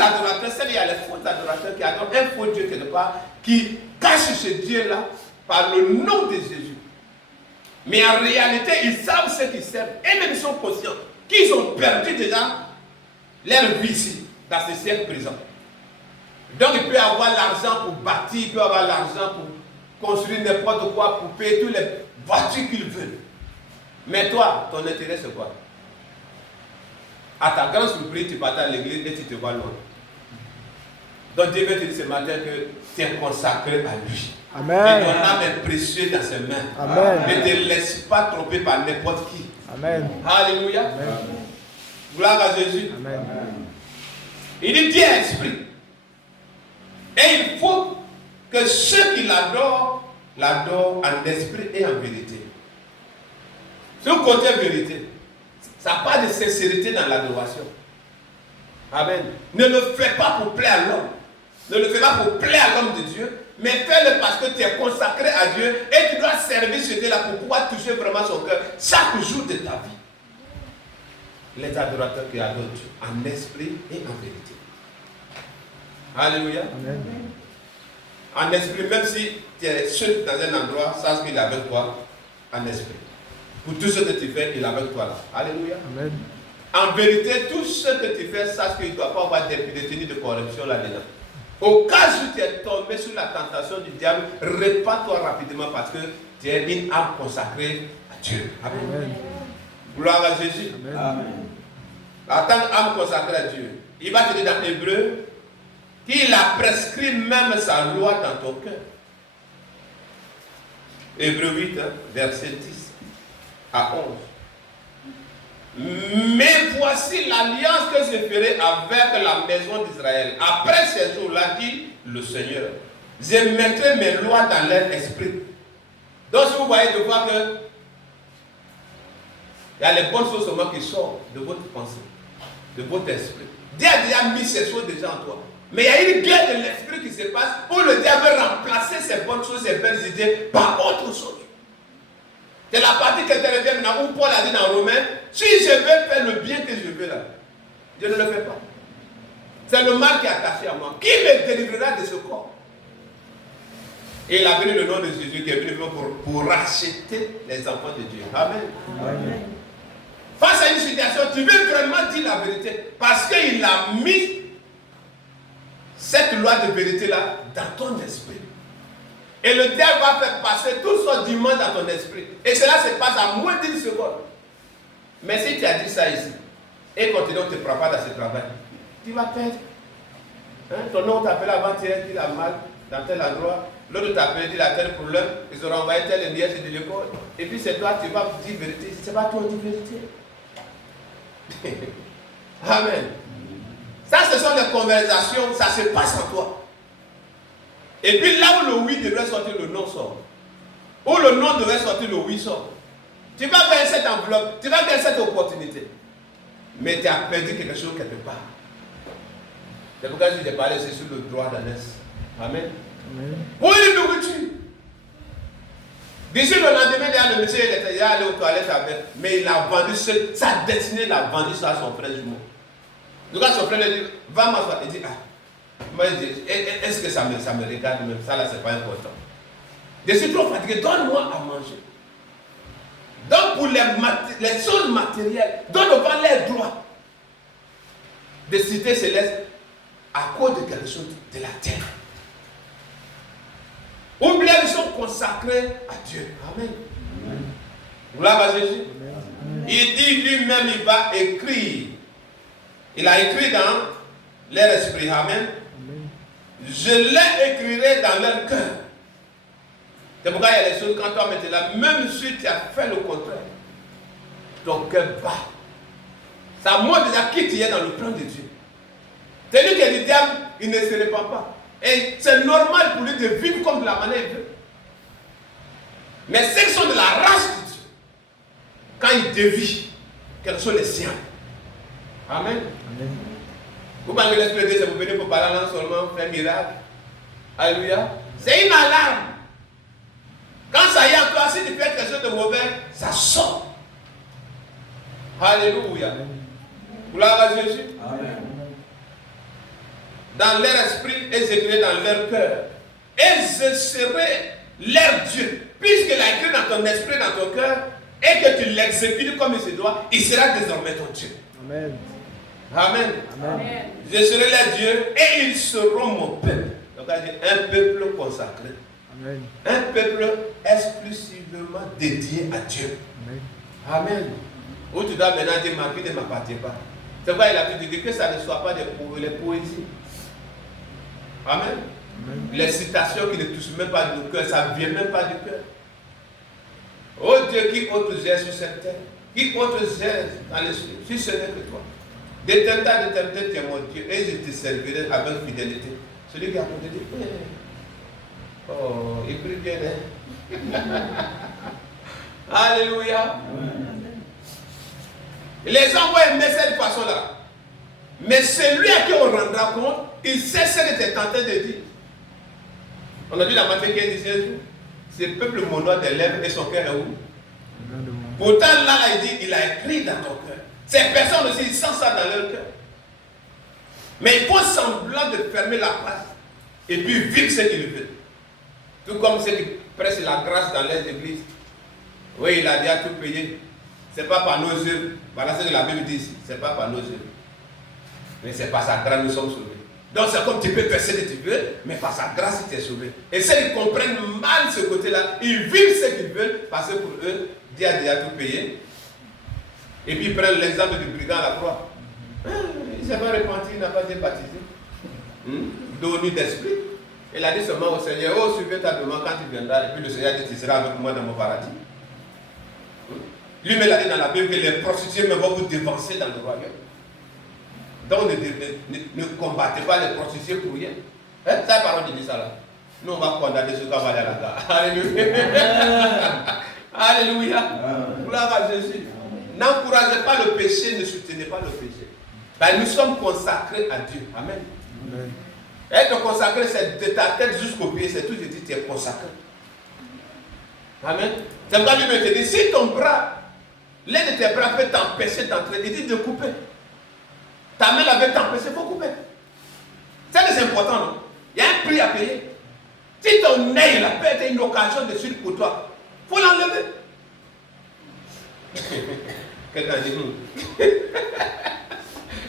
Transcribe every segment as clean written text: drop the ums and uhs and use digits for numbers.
adorateurs, c'est qu'il y a les faux adorateurs qui adorent un faux Dieu quelque part, qui cachent ce Dieu-là par le nom de Jésus. Mais en réalité, ils savent ce qu'ils servent. Et même ils sont conscients qu'ils ont perdu déjà leur vie ici, dans ce siècle présent. Donc il peut avoir l'argent pour bâtir, il peut avoir l'argent pour construire n'importe quoi, pour payer toutes les voitures qu'il veut. Mais toi, ton intérêt c'est quoi? À ta grande surprise, tu partes à l'église et tu te vois loin. Donc Dieu veut te dire ce matin que tu es consacré à lui. Amen. Et ton âme est précieuse dans ses mains. Amen. Ne te laisse pas tromper par n'importe qui. Amen. Alléluia. Amen. Gloire à Jésus. Amen. Il dit Dieu est esprit. Et il faut que ceux qui l'adorent, l'adorent en esprit et en vérité. Ce côté vérité, ça n'a pas de sincérité dans l'adoration. Amen. Ne le fais pas pour plaire à l'homme. Ne le fais pas pour plaire à l'homme de Dieu, mais fais-le parce que tu es consacré à Dieu et tu dois servir ce Dieu-là pour pouvoir toucher vraiment son cœur chaque jour de ta vie. Les adorateurs qui adorent Dieu en esprit et en vérité. Alléluia. Amen. En esprit, même si tu es seul dans un endroit, sache qu'il est avec toi en esprit. Pour tout ce que tu fais, il est avec toi là. Alléluia. Amen. En vérité, tout ce que tu fais, sache qu'il ne doit pas avoir des détenus de corruption là-dedans. Au cas où tu es tombé sous la tentation du diable, répands-toi rapidement parce que tu es une âme consacrée à Dieu. Amen. Amen. Gloire à Jésus. Amen. Amen. En tant qu'âme consacrée à Dieu, il va te dire dans Hébreu qu'il a prescrit même sa loi dans ton cœur. Hébreu 8, verset 10 à 11. Mais voici l'alliance que je ferai avec la maison d'Israël. Après ces jours-là, dit le Seigneur, je mettrai mes lois dans leur esprit. Donc si vous voyez de voir que il y a les bonnes choses seulement qui sortent de votre pensée, de votre esprit. Dieu a déjà mis ces choses déjà en toi. Mais il y a une guerre de l'esprit qui se passe où le diable veut remplacer ces bonnes choses, ces belles idées par autre chose. C'est la partie qui te revient maintenant où Paul a dit dans Romains, si je veux faire le bien que je veux là, je ne le fais pas. C'est le mal qui est attaché à moi. Qui me délivrera de ce corps? Et il a venu le nom de Jésus qui est venu pour racheter les enfants de Dieu. Amen. Amen. Face à une situation, tu veux vraiment dire la vérité parce qu'il a mis cette loi de vérité-là dans ton esprit. Et le diable va faire passer tout son dimanche dans ton esprit. Et cela se passe à moins d'une seconde. Mais si tu as dit ça ici, et continue, on ne te prend pas dans ce travail, tu vas perdre. Hein? Ton nom t'appelle avant-hier, il a mal dans tel endroit. L'autre t'appelle, il a tel problème. Ils auront envoyé tel nièce de l'école. Et puis c'est toi, tu vas dire vérité. C'est pas toi qui dis vérité. Amen. Ça, ce sont des conversations, ça se passe en toi. Et puis là où le oui devrait sortir, le non sort. Où le non devrait sortir, le oui sort. Tu vas faire cette enveloppe, tu vas faire cette opportunité. Mais tu as perdu quelque chose quelque part. C'est pourquoi je t'ai parlé, c'est sur le droit d'ânesse. Amen. Pour une nourriture. D'ici le lendemain, le monsieur il est allé aux toilettes avec, mais il a vendu sa destinée, il a vendu ça à son frère jumeau. Donc quand son frère lui dit, va m'asseoir, il dit, ah, moi je dis, est-ce que ça me regarde même? Ça là, c'est pas important. Je suis trop fatigué, donne-moi à manger. Donc pour les choses matérielles, donne-moi les droits de cité céleste à cause de quelque chose de la terre. Oubliez, ils sont consacrés à Dieu. Amen. Gloire à Jésus. Il dit lui-même, il va écrire. Il a écrit dans leur esprit. Amen. Je les écrirai dans leur cœur. C'est pourquoi il y a des choses, quand toi mettez là, même si tu as fait le contraire, ton cœur bat. Ça montre déjà qui tu es dans le plan de Dieu. C'est lui qui est du diable, il ne se répand pas. Et c'est normal pour lui de vivre comme de la manière qu'il veut. Mais ceux qui sont de la race de Dieu, quand ils dévient, quels sont les siens? Amen. Amen. Vous parlez de l'Esprit de Dieu, c'est vous venez pour parler en langue seulement, faire un miracle. Alléluia. C'est une alarme. Quand ça y est en toi, si tu fais quelque chose de mauvais, ça sort. Alléluia. Gloire à Jésus. Amen. dans leur esprit et j'écrirai dans leur cœur. Et je serai leur Dieu. Puisqu'il a écrit dans ton esprit, dans ton cœur, et que tu l'exécutes comme il se doit, il sera désormais ton Dieu. Amen. Amen. Amen. Je serai leur Dieu et ils seront mon peuple. Donc, un peuple consacré. Amen. Un peuple exclusivement dédié à Dieu. Amen. Amen. Où tu dois maintenant dire, ma vie ne m'appartient pas. C'est pourquoi il a dit que ça ne soit pas les poésies. Amen. Amen. Les citations qui ne touchent même pas du cœur, ça ne vient même pas du cœur. Oh Dieu, qui autre gère sur cette terre? Qui autre gère dans les cieux? Si ce n'est que toi. Détente, tu es mon Dieu, et je te servirai avec fidélité. Celui qui a côté dit, oh, il prie bien, hein? Alléluia. Amen. Les envoie un message de façon-là. Mais celui à qui on rendra compte, il sait ce que tu es en train de dire. On a vu dans Matthieu 15, 16 jours. Ce peuple monnoie des lèvres et son cœur est où? Pourtant, là, il dit, il a écrit dans ton cœur. Ces personnes aussi, ils sentent ça dans leur cœur. Mais ils font semblant de fermer la place et puis vivre ce qu'ils veulent. Tout comme ceux qui prêchent la grâce dans les églises. Oui, il a dit à tout payer. Ce n'est pas par nos œuvres. Voilà ce que la Bible dit ici. Ce n'est pas par nos œuvres. Mais c'est par sa grâce que nous sommes sauvés. Donc c'est comme tu peux faire ce que tu veux, mais par sa grâce tu es sauvé. Et ceux qui comprennent mal ce côté-là, ils vivent ce qu'ils veulent, parce que pour eux, Dieu a déjà tout payé. Et puis ils prennent l'exemple du brigand à la croix. Il s'est pas repenti, il n'a pas été baptisé. Donné d'esprit. Il a dit seulement au Seigneur, oh, suivez ta demande quand tu viendras. Et puis le Seigneur dit, tu seras avec moi dans mon paradis. Lui-même a dit dans la Bible que les prostituées vont vous dévancer dans le royaume. Donc ne combattez pas les prostituées pour rien. Hein? Ça, parole dit ça là. Nous, on va condamner ceux qui vont aller à la gare. Alléluia. Alléluia. Gloire à Jésus. N'encouragez pas le péché, ne soutenez pas le péché. Ben, nous sommes consacrés à Dieu. Amen. Amen. Être consacré, c'est de ta tête jusqu'au pied, c'est tout, je dis, tu es consacré. Amen. C'est pourquoi lui me dit, si ton bras, l'un de tes bras peut t'empêcher d'entrer, il dit de couper. Ta main la veut t'empêcher, il faut couper. C'est important, non? Il y a un prix à payer. Si ton œil là, peut être une occasion de suite pour toi, il faut l'enlever. Quelqu'un dit nous.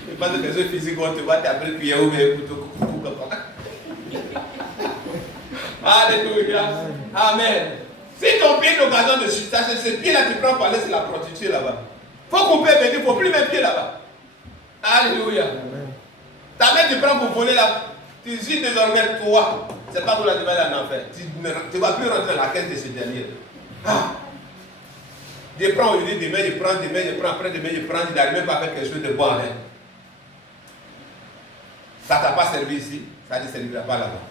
Je pense que ce physique, on te voit, tu as pris cuillère ou bien couteau. Alléluia. Amen. Si ton pied est une occasion de suite, ce pied-là, tu prends par là, c'est la prostituée là-bas. Il faut couper, mais il ne faut plus mettre pied là-bas. Alléluia. Amen. Ta main, tu prends pour voler là. Tu dis désormais toi. C'est pas pour la demande en enfer. Tu ne vas plus rentrer dans la caisse de ce dernier. Ah. Je prends aujourd'hui, demain, je prends, après demain, je prends, il n'arrive même pas à faire quelque chose de bon avec. Ça ne t'a pas servi ici, ça ne servira pas là-bas.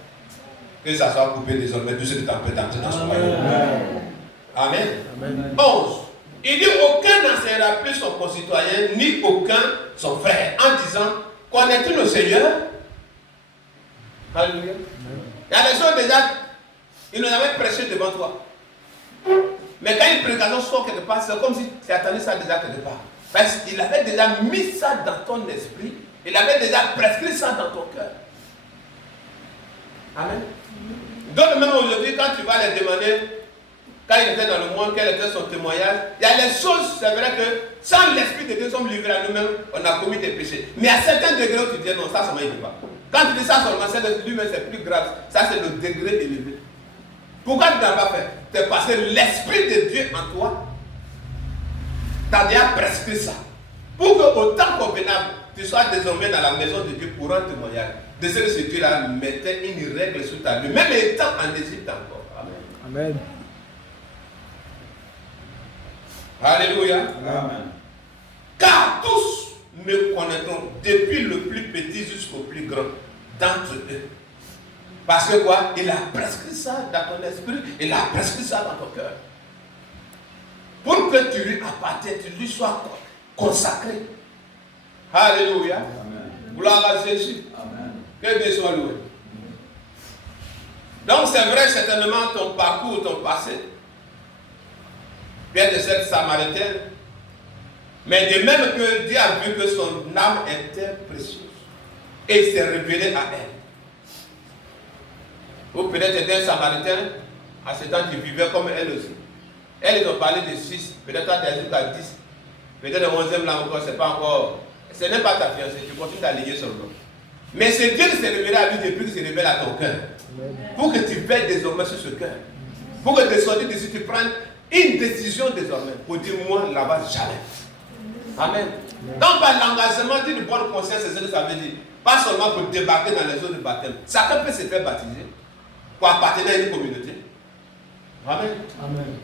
Que ça soit coupé désormais, tout ce que tu en peux t'entrer dans ce royaume. Amen. Amen. 11. Il dit aucun n'enseignera plus son concitoyen, ni aucun son frère, en disant, connais-tu le Seigneur? Alléluia. Il y a des gens déjà, ils n'ont jamais prêché devant toi. Mais quand une prédication sort quelque part, c'est comme si tu attendais ça déjà quelque part. Parce qu'il avait déjà mis ça dans ton esprit, il avait déjà prescrit ça dans ton cœur. Amen. Donc même aujourd'hui, quand tu vas les demander, quand il était dans le monde, quel était son témoignage, il y a les choses, c'est vrai que sans l'Esprit de Dieu, nous sommes livrés à nous-mêmes, on a commis des péchés. Mais à certains degrés où tu dis non, ça ne m'aide pas. Quand tu dis ça seulement, c'est lui-même, c'est plus grave. Ça, c'est le degré élevé. Pourquoi tu n'as pas fait? C'est parce que l'Esprit de Dieu en toi t'a déjà prescrit ça. Pour qu'au temps convenable, tu sois désormais dans la maison de Dieu pour un témoignage. De ce que ce Dieu-là mettait une règle sur ta vie, même étant en Égypte encore. Amen. Amen. Alléluia. Amen. Car tous me connaîtront, depuis le plus petit jusqu'au plus grand d'entre eux. Parce que quoi? Il a prescrit ça dans ton esprit, il a prescrit ça dans ton cœur. Pour que tu lui appartiennes, tu lui sois consacré. Alléluia. Amen. Gloire à Jésus. Amen. Que Dieu soit loué. Donc c'est vrai certainement ton parcours, ton passé. Pierre de cette Samaritaine. Mais de même que Dieu a vu que son âme était précieuse. Et il s'est révélé à elle. Ou peut-être c'était un Samaritain, à ce temps qui vivait comme elle aussi. Elle, ils ont parlé de 6, peut-être quand tu as jusqu'à 10. Peut-être le 11e là encore, c'est pas encore. Ce n'est pas ta fiancée, tu continues d'aligner sur l'homme. Mais c'est Dieu qui s'est révélé à lui depuis qu'il s'est révélé à ton cœur. Pour que tu veilles désormais sur ce cœur. Pour que de sortir d'ici, tu prennes une décision désormais. Pour dire, moi, là-bas, jamais. Amen. Donc, par l'engagement d'une bonne conscience, c'est ce que ça veut dire. Pas seulement pour débarquer dans les eaux de baptême. Chacun peut se faire baptiser pour appartenir à une communauté. Amen. Amen.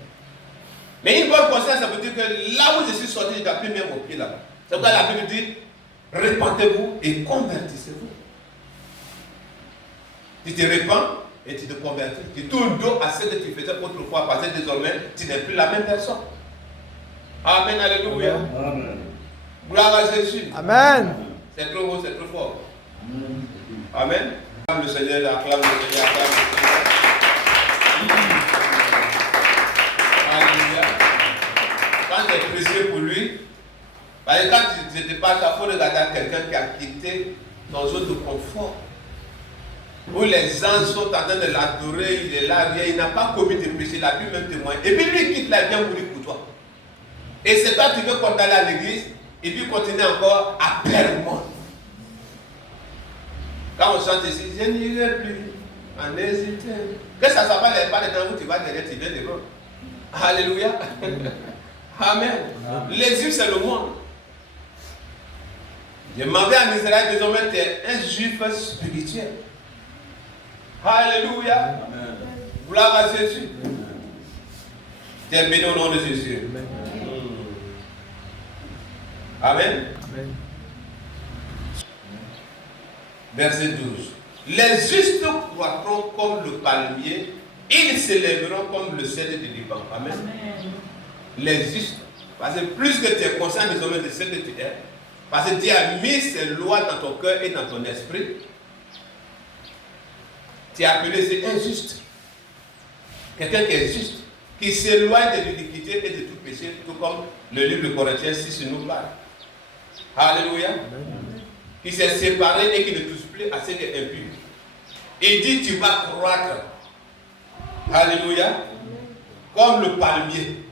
Mais une bonne conscience, ça veut dire que là où je suis sorti, je ne dois plus mettre mon pied là-bas. C'est pourquoi la Bible dit, répentez-vous et convertissez-vous. Tu te répands et tu te convertis. Tu tournes dos à ce que tu faisais autrefois, parce que désormais, tu n'es plus la même personne. Amen, alléluia. Amen. Gloire à Jésus. Amen. C'est trop beau, c'est trop fort. Amen. Acclame le Seigneur, acclame le Seigneur, acclame le Seigneur. Alléluia. Quand tu es précieux pour lui, parce que quand tu te parles, il faut regarder quelqu'un qui a quitté dans zone de confort. Où les gens sont en train de l'adorer, il est là, il n'a pas commis de péché, il a pu même témoigner. Et puis lui, il quitte là, il vient mourir pour toi. Et c'est toi, tu veux condamner à l'église, et puis continuer encore à perdre le monde. Quand on chante ici, je n'irai plus en hésitant. Que ça ne soit pas les pas dedans où tu vas derrière, tu viens devant. Alléluia. Amen. L'Égypte, c'est le monde. Je m'en vais en Israël, désormais, tu es un juif spirituel. Alléluia. Amen. Gloire à Jésus. Tu es béni au nom de Jésus. Amen. Amen. Verset 12. Les justes croîtront comme le palmier, ils s'élèveront comme le cèdre du Liban. Amen. Amen. Les justes. Parce que plus que tu es conscient désormais de ce que tu es, parce que Dieu a mis ses lois dans ton cœur et dans ton esprit, tu es appelé, c'est injuste. Quelqu'un qui est juste, qui s'éloigne de l'iniquité et de tout péché, tout comme le livre de Corinthiens 6 nous parle. Alléluia. Amen. Qui s'est séparé et qui ne touche plus à ce qui est impur. Il dit, tu vas croître. Alléluia. Amen. Comme le palmier.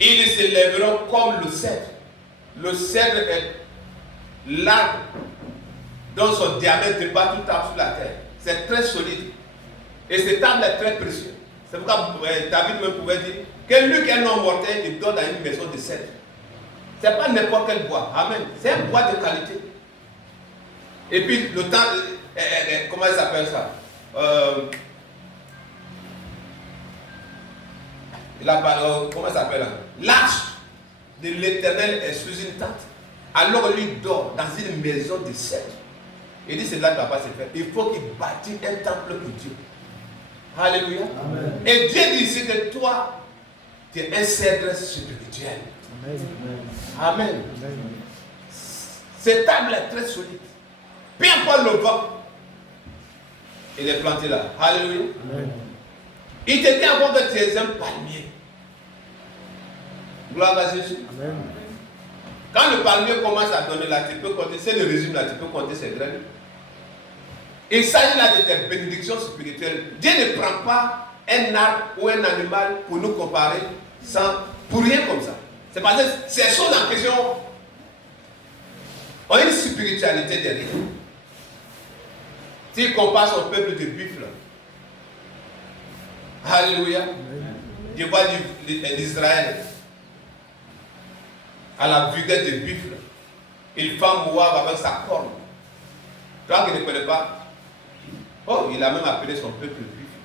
Ils s'élèveront comme le cèdre. Le cèdre est l'arbre dont son diamètre dépasse tout arbre sur la terre. C'est très solide. Et cet arbre est très précieux. C'est pourquoi David me pouvait dire que lui qui est un homme mortel, il donne à une maison de cèdre. Ce n'est pas n'importe quel bois. Amen. C'est un bois de qualité. Et puis le temps, comment il s'appelle ça? Comment ça s'appelle? L'arche de l'Éternel est sous une tente. Alors lui dort dans une maison de cèdre. Il dit, c'est là que va pas se faire. Il faut qu'il bâtisse un temple pour Dieu. Alléluia. Amen. Et Dieu dit ici que toi, tu es un cèdre spirituel. Amen. Amen. Amen. Cette table est très solide. Peu importe le vent, il est planté là. Alléluia. Amen. Il te dit encore que tu es un palmier. Gloire à Jésus. Amen. Quand le palmier commence à donner là, tu peux compter, c'est le régime là, tu peux compter ses graines. Il s'agit là de tes bénédictions spirituelles. Dieu ne prend pas un arbre ou un animal pour nous comparer pour rien comme ça. C'est parce que ces choses en question ont une spiritualité derrière. S'il compare son peuple de buffles, alléluia, je vois l'Israël à la vigueur de buffle. Il fait Moab avec sa corne. Toi qui ne connais pas, oh, il a même appelé son peuple buffle.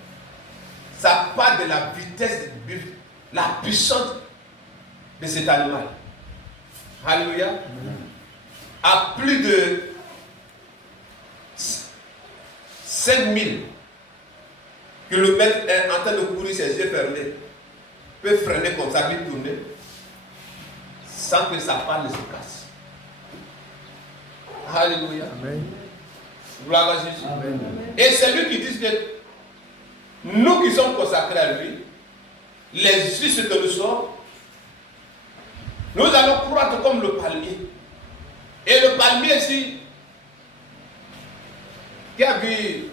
Ça part de la vitesse du buffle, la puissance de cet animal. Alléluia. À plus de 5000 kilomètres en train de courir ses yeux fermés, peut freiner comme ça, lui tourner, sans que sa part ne se casse. Alléluia. Amen. Gloire à Jésus. Amen. Et c'est lui qui dit que nous qui sommes consacrés à lui, les justes que nous sommes, nous allons croître comme le palmier. Et le palmier ici, Qui a vu,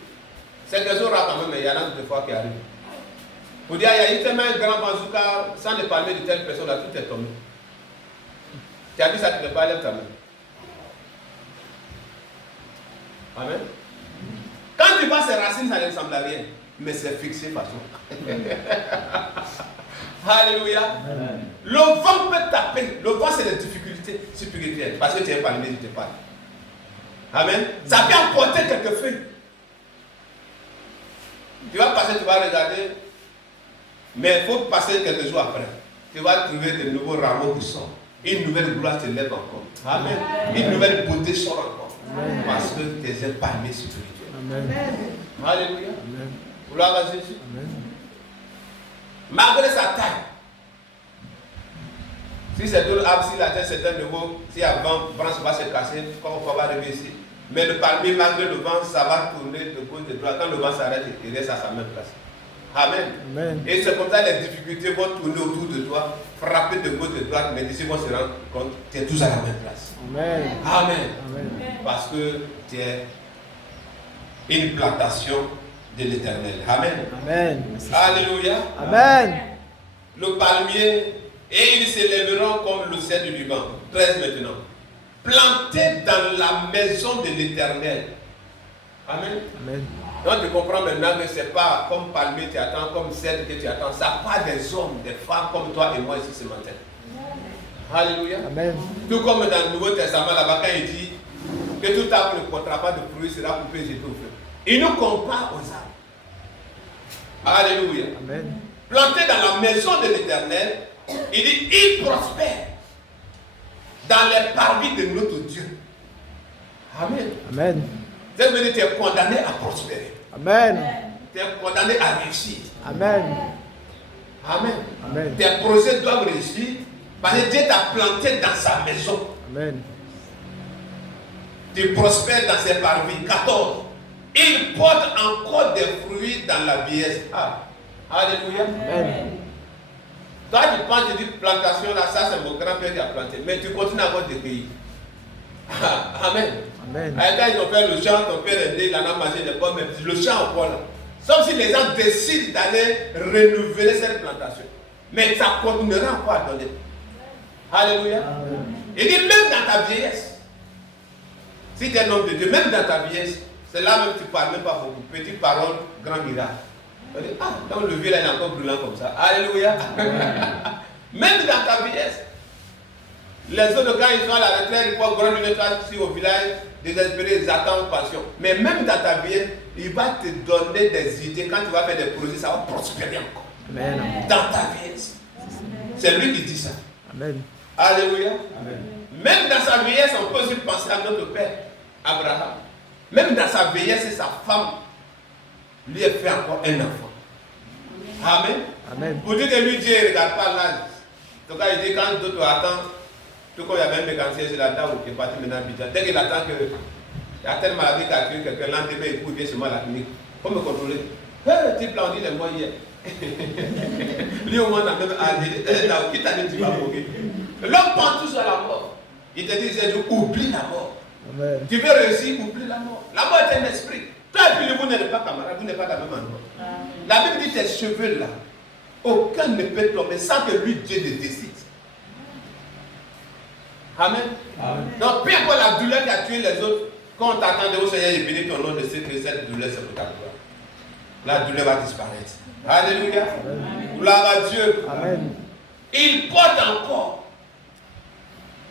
c'est des auras quand même, mais il y en a des fois qui arrivent. Pour dire, il y a eu tellement un grand bazooka, sans ne parler de telle personne, là, tout est tombé. Tu as vu ça, tu ne peux pas lève ta main. Amen. Quand tu vois ces racines, ça ne ressemble à rien. Mais c'est fixé façon. Alléluia. Le vent peut taper. Le vent, c'est les difficultés spirituelles. Parce que tu es parlé, tu te parles. Amen. Ça peut emporter quelques feuilles. Tu vas passer, tu vas regarder. Mais il faut passer quelques jours après. Tu vas trouver de nouveaux rameaux qui sortent. Une nouvelle gloire te lève encore. Amen. Une nouvelle beauté sort encore. Amen. Parce que tu es un palmier spirituel. Amen. Alléluia. Amen. Gloire à Jésus. Amen. Malgré sa taille. Si c'est de l'arbre, si la terre c'est un nouveau, si avant, la branche va se casser, comme on va arriver ici. Mais le palmier, malgré le vent, ça va tourner de gauche, de droite. Quand le vent s'arrête, il reste à sa même place. Amen. Amen. Et c'est comme ça que les difficultés vont tourner autour de toi, frapper de gauche, de droite, mais d'ici vont se rendre compte que tu es toujours à la même place. Amen. Amen. Amen. Parce que tu es une plantation de l'Éternel. Amen. Amen. Alléluia. Amen. Le palmier, et ils s'élèveront comme le ciel du Liban. 13 maintenant. Plantés dans la maison de l'Éternel. Amen. Amen. Donc tu comprends maintenant que ce n'est pas comme palmier tu attends, comme cèdre que tu attends. Ça part des hommes, des femmes comme toi et moi ici ce matin. Alléluia. Amen. Tout comme dans le Nouveau Testament, là-bas, quand il dit que tout arbre ne portera pas de fruits sera coupé et jeté au feu. Il nous compare aux arbres. Alléluia. Amen. Plantés dans la maison de l'Éternel, il dit, il prospère dans les parvis de notre Dieu. Amen. Amen. Ça veut dire que tu es condamné à prospérer. Amen. Tu es condamné à réussir. Amen. Amen. Amen. Tes projets doivent réussir parce que Dieu t'a planté dans sa maison. Amen. Tu prospères dans ses parvis. 14. Il porte encore des fruits dans la vieillesse. Ah. Alléluia. Amen. Toi, tu penses, tu dis plantation là, ça c'est mon grand-père qui a planté. Mais tu continues encore de cueillir. Amen. Amen. Quand ils ont fait le champ, ton père est né, il en a mangé des pommes, mais le champ encore là. Sauf si les gens décident d'aller renouveler cette plantation. Mais ça continuera encore à donner. Alléluia. Amen. Il dit même dans ta vieillesse, si tu es un homme de Dieu, même dans ta vieillesse, c'est là même que tu ne parles même pas beaucoup. Petite parole, grand miracle. On dit, ah, donc le vieux là il est encore brûlant comme ça. Alléluia. Même dans ta vieillesse. Les autres, quand ils sont à la retraite, ils vont grandir ici au village, désespérés, ils attendent passion. Mais même dans ta vie, il va te donner des idées. Quand tu vas faire des projets, ça va prospérer encore. Amen. Dans ta vie. C'est lui qui dit ça. Amen. Alléluia. Amen. Même dans sa vieillesse, on peut aussi penser à notre père, Abraham. Même dans sa vieillesse, sa femme lui a fait encore un enfant. Amen. Amen. Pour dire que lui, Dieu ne regarde pas l'âge. Donc il dit quand d'autres attendent, tout comme il y avait un mécanicien, c'est la dame qui est parti maintenant à Abidjan. Dès qu'il attend qu'il y a telle maladie qui a tué quelqu'un, l'endemain il court bien chez moi à la clinique. Faut me contrôler. Le type là, on dit les mois hier. Lui au moins n'a même âge. Qui t'a dit tu vas mourir? L'homme pense tout sur la mort. Il te dit, oublie la mort. Amen. Tu veux réussir, oublie la mort. La mort est un esprit. Toi et puis vous n'êtes pas camarades, vous n'êtes pas dans le même endroit. La Bible dit tes cheveux là, aucun ne peut tomber sans que lui, Dieu le décide. Amen. Amen. Donc, peu importe la douleur qui a tué les autres, quand on t'attendait au Seigneur, il bénit ton nom de ce que cette douleur se pour ta gloire. La douleur va disparaître. Alléluia. Gloire à Dieu. Amen. Il porte encore.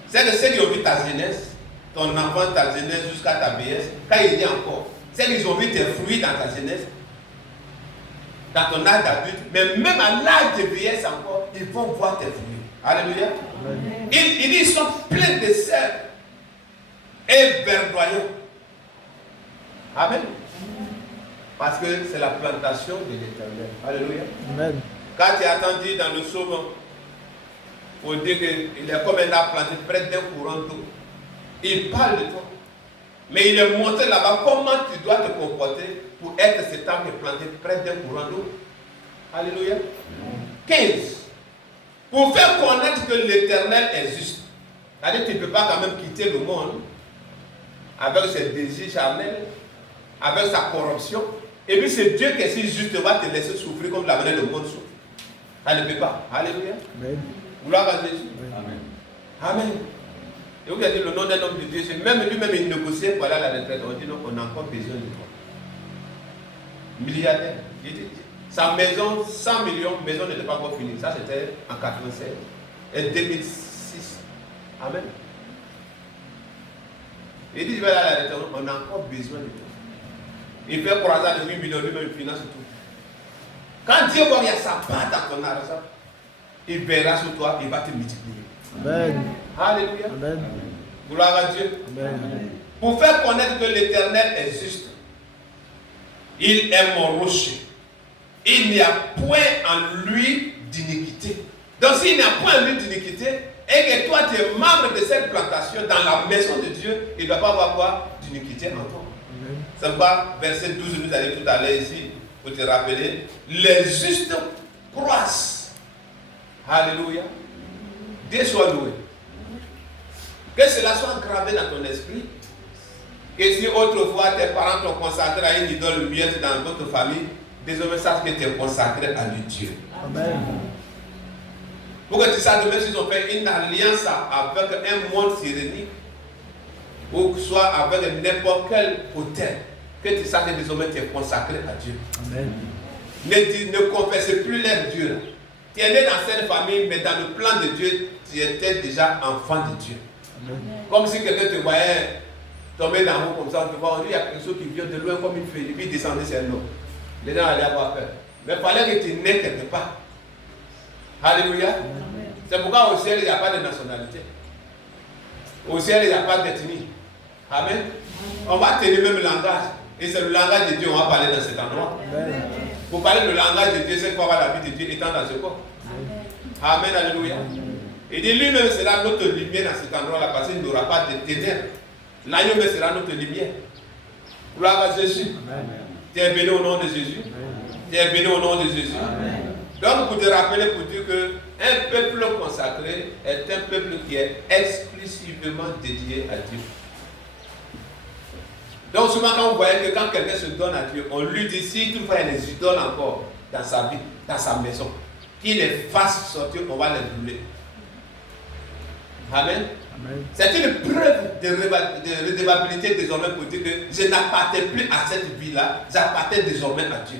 C'est que ceux qui ont vu ta jeunesse, ton enfant, ta jeunesse jusqu'à ta vieillesse, quand il dit encore, c'est qu'ils ont vu tes fruits dans ta jeunesse, dans ton âge d'adulte, mais même à l'âge de vieillesse encore, ils vont voir tes fruits. Alléluia. Il dit ils sont pleins de sel et verdoyants. Amen. Parce que c'est la plantation de l'Éternel. Alléluia. Amen. Quand tu as entendu dans le psaume, pour dire qu'il est comme un arbre planté près d'un courant d'eau. Il parle de toi. Mais il est montré là-bas comment tu dois te comporter pour être cet arbre planté près d'un courant d'eau. Alléluia. 15. Pour faire connaître que l'Éternel est juste. C'est-à-dire que tu ne peux pas quand même quitter le monde avec ses désirs charnels. avec sa corruption. Et puis c'est Dieu qui est si juste va te laisser souffrir comme la manière de monde souffre. Elle ne peut pas. Alléluia. Amen. Gloire à Jésus. Amen. Amen. Et vous avez dit le nom d'un homme de Dieu, même lui-même il négociait pour aller à la retraite. On dit non, on a encore besoin de toi. Milliardaire. Sa maison, 100 millions, maison n'était pas encore finie. Ça c'était en 96. Et 2006. Amen. Il dit je vais aller à la retraite, on a encore besoin de toi. Il fait croisade de 8 millions, lui-même il finance tout. Quand Dieu voit qu'il y a sa part dans ton argent, il verra sur toi, il va te multiplier. Amen. Alléluia. Amen. Gloire à Dieu. Amen. Pour faire connaître que l'Éternel est juste, il est mon rocher. Il n'y a point en lui d'iniquité. Donc s'il n'y a point en lui d'iniquité, et que toi tu es membre de cette plantation dans la maison de Dieu, il ne doit pas avoir quoi d'iniquité en toi. C'est pourquoi verset 12, nous allons tout à l'heure ici, pour te rappeler, les justes croissent. Alléluia. Dieu soit loué. Que cela soit gravé dans ton esprit. Et si autrefois tes parents t'ont consacré à une idole muette dans votre famille, désormais sache que tu es consacré à Dieu. Amen. Pour que tu saches, même s'ils ont fait une alliance avec un monde cyrénique, ou soit avec n'importe quel autel, que tu saches que désormais tu es consacré à Dieu. Amen. Ne confesse plus l'air Dieu. Tu es né dans cette famille, mais dans le plan de Dieu, tu étais déjà enfant de Dieu. Amen. Comme si quelqu'un te voyait tomber dans l'eau comme ça, on te voit, on dit il y a quelque chose qui vient de loin comme une feuille, et puis il descendait sur l'eau. Les gens allaient avoir peur. Mais il fallait que tu nais quelque part. Alléluia. Amen. C'est pourquoi au ciel, il n'y a pas de nationalité. Au ciel, il n'y a pas d'ethnie. Amen. On va tenir même le langage. Et c'est le langage de Dieu, on va parler dans cet endroit. Amen. Pour parler le langage de Dieu, c'est pour avoir la vie de Dieu étant dans ce corps. Amen. Amen. Alléluia. Et dit lui-même sera notre lumière dans cet endroit-là, parce qu'il n'y aura pas de ténèbres. L'agneau même sera notre lumière. Gloire à Jésus. Tu es béni au nom de Jésus. Tu es béni au nom de Jésus. Amen. Donc pour te rappeler, pour dire qu'un peuple consacré est un peuple qui est exclusivement dédié à Dieu. Donc souvent quand vous voyez que quand quelqu'un se donne à Dieu, on lui dit si toutefois il y a des idoles encore dans sa vie, dans sa maison, qu'il les fasse sortir, on va les brûler. Amen. Amen. C'est une preuve de redevabilité désormais pour dire que je n'appartiens plus à cette vie-là, j'appartiens désormais à Dieu.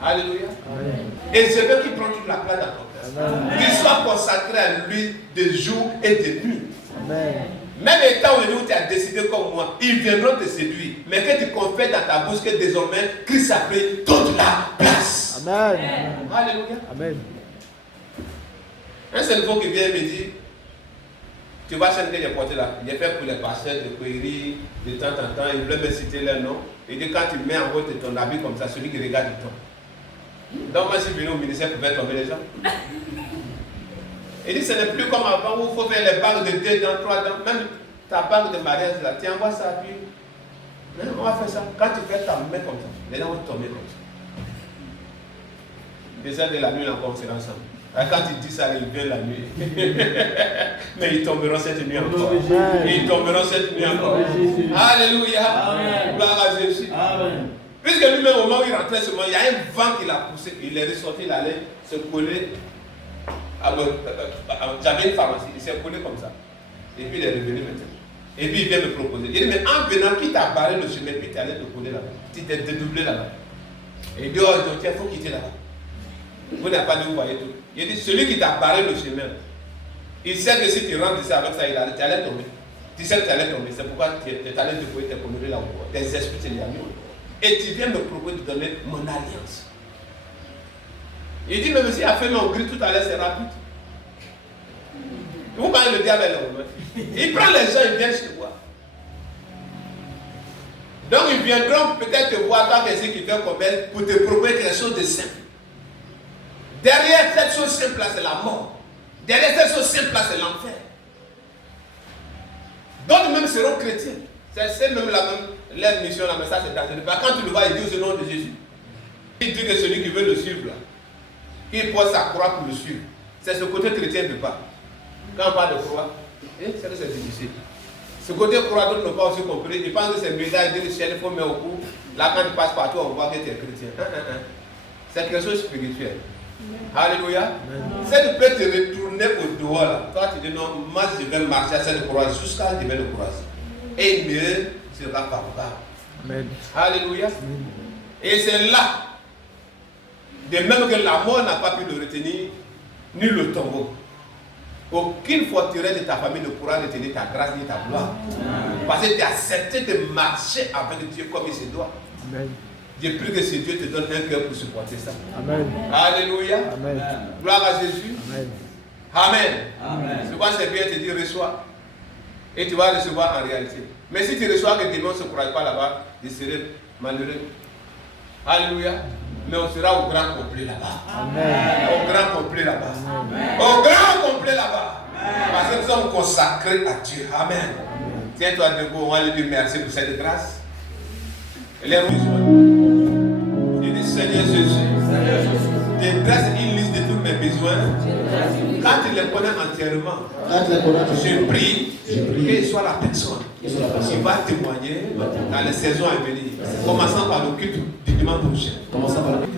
Alléluia. Amen. Et je veux qu'il prenne toute la place dans ton cœur. Qu'il soit consacré à lui de jour et de nuit. Amen. Même étant où tu as décidé comme moi, ils viendront te séduire. Mais que tu confesses dans ta bouche que désormais Christ a pris toute la place. Amen. Alléluia. Amen. Un seul mot qui vient me dire, tu vois celle que j'ai portée là, j'ai fait pour les pasteurs de Kouiri, de temps en temps, il voulait me citer leur nom. Il dit quand tu mets en haut de ton habit comme ça, celui qui regarde il tombe. Donc moi je suis venu au ministère pour faire tomber les gens. Il dit ce n'est plus comme avant où il faut faire les bagues de 2 dents, 3 dents, même ta bague de mariage là, tu envoies ça puis on va faire ça. Quand tu fais ta main comme ça, les gens vont tomber comme ça. Déjà de la nuit encore, on sera ensemble. Quand il dit ça, il vient la nuit. Mais ils tomberont cette nuit encore. Ils tomberont cette nuit encore. Alléluia. Amen. Gloire à Jésus. Amen. Puisque lui-même, au moment où il rentrait seulement, il y a un vent qui l'a poussé. Il est ressorti, il allait se coller. J'avais une pharmacie, il s'est collé comme ça. Et puis il est revenu maintenant. Et puis il vient me proposer. Il dit, mais en venant, qui t'a barré le chemin, puis tu allais te coller là-bas. Tu t'es dédoublé là-bas. Et il dit, oh, donc il faut quitter là-bas. Vous n'avez pas dit, vous voyez tout. Il dit, celui qui t'a barré le chemin, il sait que si tu rentres ici avec ça, tu allais tomber. Tu sais que tu allais tomber. C'est pourquoi tu es allé te couler, tes communautés là-haut. Tes esprits, tu les as mis. Et tu viens me proposer de donner mon alliance. Il dit, mais si il a fait mon gris tout à l'heure, c'est rapide. Vous voyez le diable est là. Il prend les gens, il vient chez toi. Donc ils viendront peut-être te voir dans quelqu'un qui fait commerce pour te proposer quelque chose de simple. Derrière cette chose simple là, c'est la mort. Derrière cette chose simple là, c'est l'enfer. D'autres même seront chrétiens. C'est même leur mission là, mais ça c'est dangereux. Quand tu le vois, il dit au nom de Jésus. Il dit que celui qui veut le suivre là, il pose sa croix pour le suivre. C'est ce côté chrétien de pas. Quand on parle de croix, c'est que c'est difficile. Ce côté croix, d'autres n'ont pas aussi compris. Ils pensent que c'est médaille de ciel, il faut mettre au cou. Là, quand tu passes partout, on voit que tu es chrétien. C'est quelque chose de spirituel. Alléluia. Si tu peux te retourner au dehors, là, toi tu dis non, moi je vais marcher à cette croix jusqu'à je vais le croiser. Et mieux sera favorable. Amen. Alléluia. Et c'est là, de même que la mort n'a pas pu le retenir, ni le tombeau. Aucune forteresse de ta famille ne pourra retenir ta grâce ni ta gloire. Parce que tu as accepté de marcher avec Dieu comme il se doit. Amen. Je prie que ce Dieu te donne un cœur pour supporter ça. Amen. Alléluia. Amen. Gloire à Jésus. Amen. Amen. Amen. Souvent c'est bien de te dire reçois. Et tu vas recevoir en réalité. Mais si tu reçois que les démons ne se croient pas là-bas, tu serais malheureux. Alléluia. Mais on sera au grand complet là-bas. Amen. Au grand complet là-bas. Amen. Au grand complet là-bas. Parce que nous sommes consacrés à Dieu. Amen. Tiens-toi debout, on va lui dire merci pour cette grâce. Elle est besoin. Il dit Seigneur Jésus, dégraisse une liste de tous mes besoins. Quand tu les connais entièrement, je prie qu'il soit la personne qui va témoigner dans les saisons à venir. Commençant par le culte du dimanche prochain. Commençant par le culte.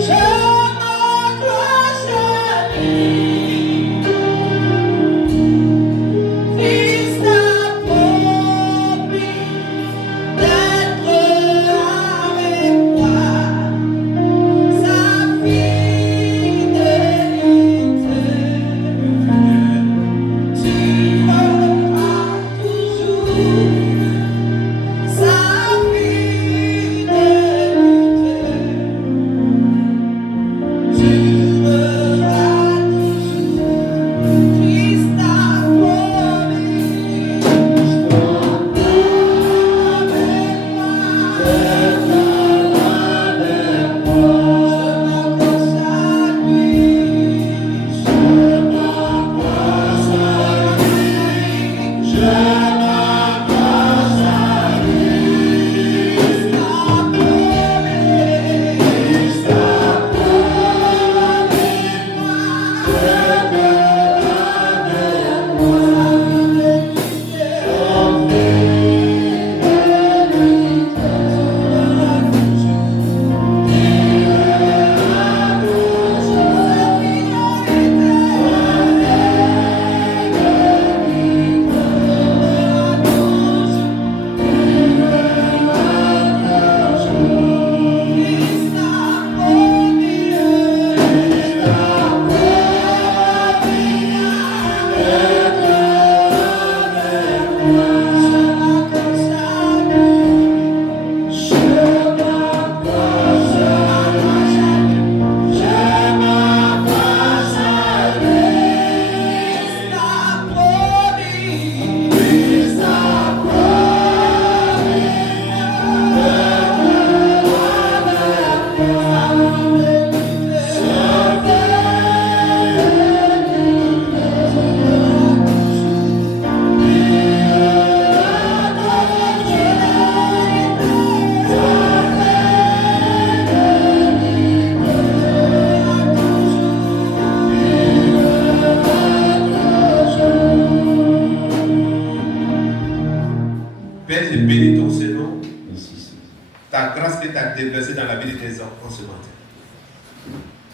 Je m'accroche à lui.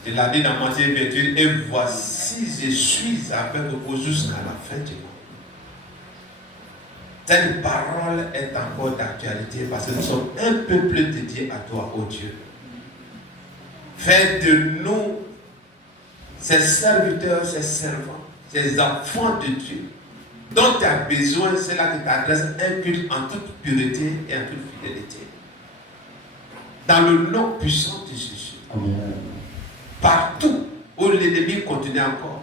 Il a dit dans Matthieu 28, et voici, je suis avec vous jusqu'à la fin du monde. Cette parole est encore d'actualité parce que nous sommes un peuple dédié à toi, ô Dieu. Fais de nous ces serviteurs, ces servants, ces enfants de Dieu, dont tu as besoin, c'est là que tu adresses un culte en toute pureté et en toute fidélité. Dans le nom puissant de Jésus. Amen. Partout où l'ennemi continue encore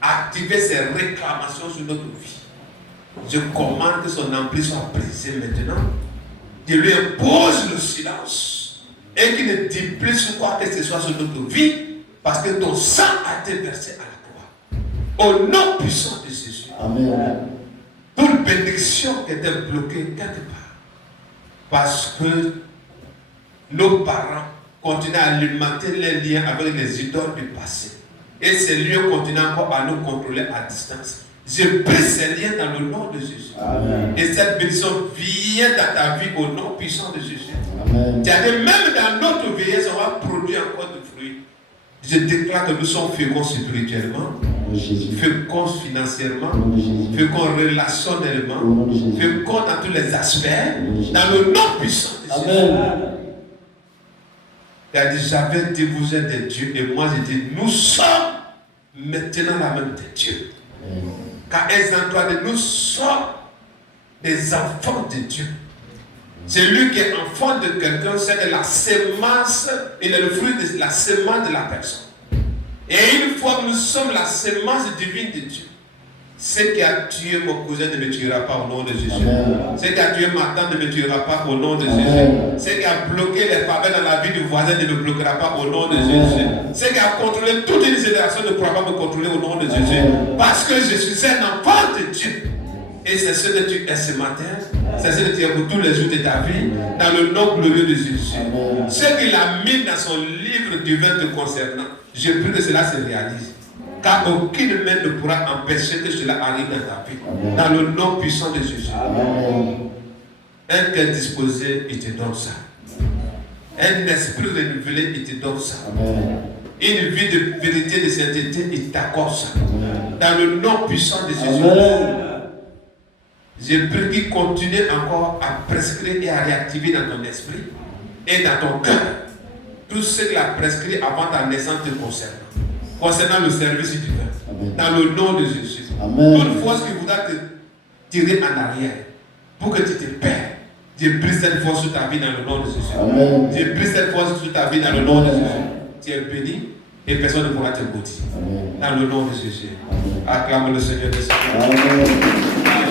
à activer ses réclamations sur notre vie, je commande que son emprise soit brisée maintenant. Je lui impose le silence et qu'il ne dit plus sur quoi que ce soit sur notre vie parce que ton sang a été versé à la croix. Au nom puissant de Jésus. Amen. Toute bénédiction qui était bloquée quelque part parce que nos parents continuent à alimenter les liens avec les idoles du passé. Et ces lieux continuent encore à nous contrôler à distance. Je brise ces liens dans le nom de Jésus. Amen. Et cette bénédiction vient dans ta vie au nom puissant de Jésus. Amen. Tu as dit, même dans notre vieillesse, on va produire encore de fruits. Je déclare que nous sommes féconds spirituellement, féconds financièrement, féconds relationnellement, féconds dans tous les aspects, dans le nom puissant de Jésus. Amen. Il a dit, j'avais dit vous êtes des dieux, et moi j'ai dit, nous sommes maintenant la même des dieux. Car Esaïe dit, nous sommes des enfants de Dieu. Celui qui est enfant de quelqu'un, c'est de la sémence, il est le fruit de la sémence de la personne. Et une fois que nous sommes la sémence divine de Dieu, ce qui a tué mon cousin ne me tuera pas au nom de Jésus. Amen. Ce qui a tué ma tante ne me tuera pas au nom de Amen. Jésus. Ce qui a bloqué les faveurs dans la vie du voisin ne me bloquera pas au nom de Amen. Jésus. Ce qui a contrôlé toute une génération ne pourra pas me contrôler au nom de Amen. Jésus. Parce que je suis un enfant de Dieu. Et c'est ce que tu es ce matin. C'est ce que tu es pour tous les jours de ta vie. Dans le nom glorieux de Jésus. Amen. Ce qu'il a mis dans son livre divin te concernant, je prie que cela se réalise. Car aucune main ne pourra empêcher que cela arrive dans ta vie. Amen. Dans le nom puissant de Jésus. Amen. Un cœur disposé, il te donne ça. Un esprit renouvelé, il te donne ça. Amen. Une vie de vérité, de sainteté, il t'accorde ça. Amen. Dans le nom puissant de Jésus. Amen. Je prie qu'il continue encore à prescrire et à réactiver dans ton esprit et dans ton cœur tout ce qu'il a prescrit avant ta naissance te concernant le service divin. Amen. Dans le nom de Jésus. Amen. Toute force qui voudra te tirer en arrière pour que tu te perds, je brise cette force sur ta vie dans le nom de Jésus. Amen. Je brise cette force sur ta vie dans le nom de Jésus. Tu es béni et personne ne pourra te maudire. Dans le nom de Jésus. Acclame le Seigneur des Seigneurs. Amen.